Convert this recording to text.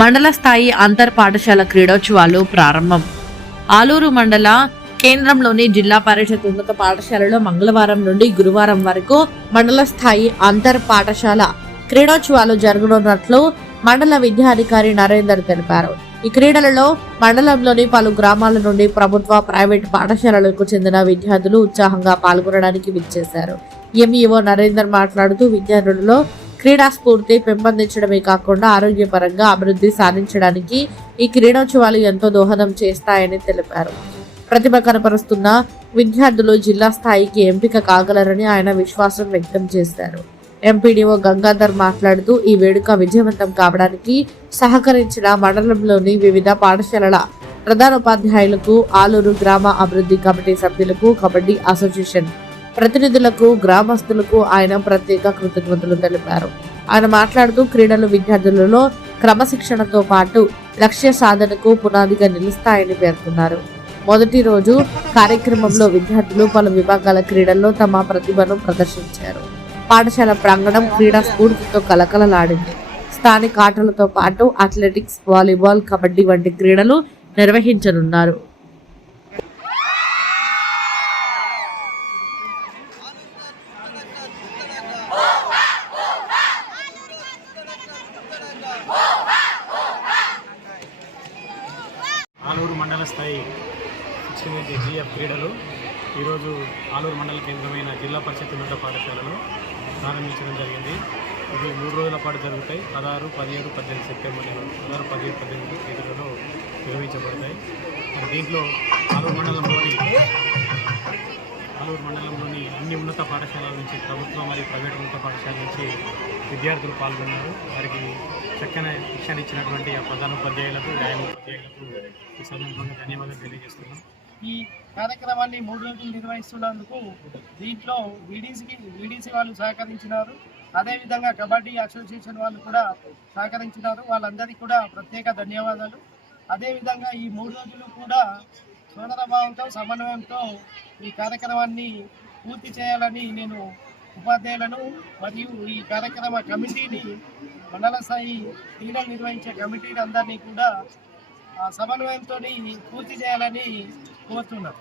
మండల స్థాయి అంతర్ పాఠశాల క్రీడోత్సవాలు ప్రారంభం. ఆలూరు మండల కేంద్రంలోని జిల్లా పరిషత్ ఉన్నత పాఠశాలలో మంగళవారం నుండి గురువారం వరకు మండల స్థాయి అంతర్ పాఠశాల క్రీడోత్సవాలు జరగనున్నట్లు మండల విద్యాధికారి నరేందర్ తెలిపారు. ఈ క్రీడలలో మండలంలోని పలు గ్రామాల నుండి ప్రభుత్వ ప్రైవేట్ పాఠశాలలకు చెందిన విద్యార్థులు ఉత్సాహంగా పాల్గొనడానికి విచ్చేశారు. ఎంఈఓ నరేందర్ మాట్లాడుతూ విద్యార్థులలో క్రీడా స్ఫూర్తి పెంపొందించడమే కాకుండా ఆరోగ్యపరంగా అభివృద్ధి సాధించడానికి ఈ క్రీడోత్సవాలు ఎంతో దోహదం చేస్తాయని తెలిపారు. ప్రతిభ కనపరుస్తున్న విద్యార్థులు జిల్లా స్థాయికి ఎంపిక కాగలరని ఆయన విశ్వాసం వ్యక్తం చేశారు. ఎంపీడీఓ గంగాధర్ మాట్లాడుతూ ఈ వేడుక విజయవంతం కావడానికి సహకరించిన మండలంలోని వివిధ పాఠశాలల ప్రధానోపాధ్యాయులకు ఆలూరు గ్రామ అభివృద్ధి కమిటీ సభ్యులకు కబడ్డీ అసోసియేషన్ ప్రతినిధులకు గ్రామస్తులకు ఆయన ప్రత్యేక కృతజ్ఞతలు తెలిపారు. ఆయన మాట్లాడుతూ క్రీడలు విద్యార్థులలో క్రమశిక్షణతో పాటు లక్ష్య సాధనకు పునాదిగా నిలుస్తాయని పేర్కొన్నారు. మొదటి రోజు కార్యక్రమంలో విద్యార్థులు పలు విభాగాల క్రీడల్లో తమ ప్రతిభను ప్రదర్శించారు. పాఠశాల ప్రాంగణం క్రీడా స్ఫూర్తితో కలకలలాడింది. స్థానిక ఆటలతో పాటు అథ్లెటిక్స్ వాలీబాల్ కబడ్డీ వంటి క్రీడలు నిర్వహించనున్నారు. ఆలూరు మండల స్థాయి సిక్స్టీన్ జిఎఫ్ క్రీడలు. ఈరోజు ఆలూరు మండల కేంద్రమైన జిల్లా పరిషత్ ఉన్నత పాఠశాలలో ప్రారంభించడం జరిగింది. ఇది మూడు రోజుల పాటు జరుగుతాయి. పదహారు పదిహేడు పద్దెనిమిది సెప్టెంబర్ నెల పదహారు పదిహేడు పద్దెనిమిది తేదీలలో నిర్వహించబడతాయి. దీంట్లో ఆలూరు మండలంలోని ఆలూరు మండలంలోని అన్ని ఉన్నత పాఠశాలల నుంచి ప్రభుత్వ మరియు ప్రైవేట్ ఉన్నత పాఠశాల నుంచి విద్యార్థులు పాల్గొన్నారు. వారికి చక్కని శిక్షణ ఇచ్చినటువంటి ఆ ప్రధానోపాధ్యాయులకు ఈ సందర్భంగా ధన్యవాదాలు తెలియజేస్తున్నాం. ఈ కార్యక్రమాన్ని మూడు రోజులు నిర్వహిస్తున్నందుకు దీంట్లో వీడీసీకి వీడీసీ వాళ్ళు సహకరించినారు. అదేవిధంగా కబడ్డీ అసోసియేషన్ వాళ్ళు కూడా సహకరించినారు. వాళ్ళందరికీ కూడా ప్రత్యేక ధన్యవాదాలు. అదేవిధంగా ఈ మూడు రోజులు కూడా సోదరభావంతో సమన్వయంతో ఈ కార్యక్రమాన్ని పూర్తి చేయాలని నేను ఉపాధ్యాయులను మరియు ఈ కార్యక్రమ కమిటీని మండల స్థాయి క్రీడలు నిర్వహించే కమిటీని అందరినీ కూడా ఆ సమన్వయంతో పూర్తి చేయాలని కోరుతున్నాను.